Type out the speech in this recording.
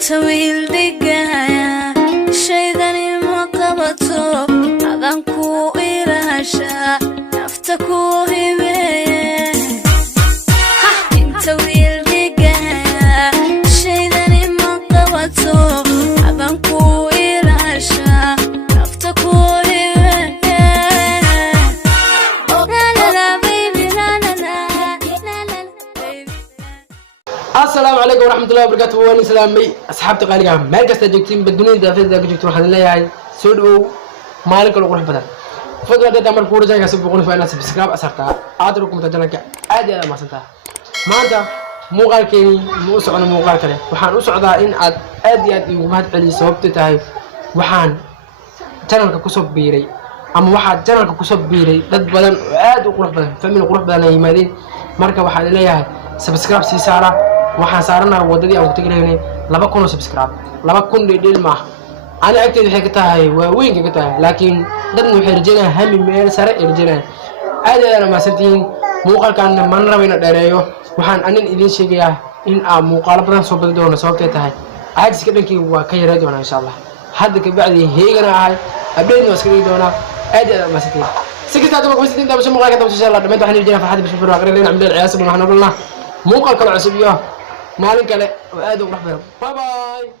inta wiil dhigaya shaydani ma qabato adan ku ilaasha nafta ku hibeeye inta wiil dhigaya shaydani ma qabato adan ku ilaasha nafta ku السلام عليكم ورحمة الله وبركاته. وأنا سلامي أصحابتي قالوا ما كستجيبتين بالدنيا دافع ذاك جبتوا حنا لياي سودو مالك القرآن بدل فضل هذا دمر كورة جاي كسبقون فعلا سبسكرايب أسرتها أدركم تجنك عادي أنا ما سنتها ما أنت مو قال كني مو سعنا مو قال كله وحان أسعدا إن أدي وما تعلي صوبت تاعي وحان جنرك كسب بيري أما واحد جنرك كسب بيري ضد بدن عاد وقرآن بدل فمن القرآن بدل يمادين مركب واحد لياي سبسكرايب سيسارة waxaan saaranahay wadadii aan ku tagnay 2,000 subscribe 2,000 dhil ma ana agteed waxay ka tahay waa weyn ka tahay laakiin dadna waxay rajaynayaan hami meel sare ay rajaynayaan aad ayaan ma santiin muuqaalkan man rabayna dheereeyo waxaan anin idin sheegayaa in aan muuqaalo badan soo badi doono sababtay tahay caajiska dhankii waa ka yaray doona insha Allah hadda ka bacdi heegana ahay abdeen waa iska dhigi doona aad ayaan ma santiin sikasta daba ku sidin daba muuqaalka daba insha Allah dhameed waxaan rajaynaa farxad bisha faraaq reeyna amdeel ciyaas waxaan oolna muuqaalka cusub iyo مالك لا وادو رحبه باي باي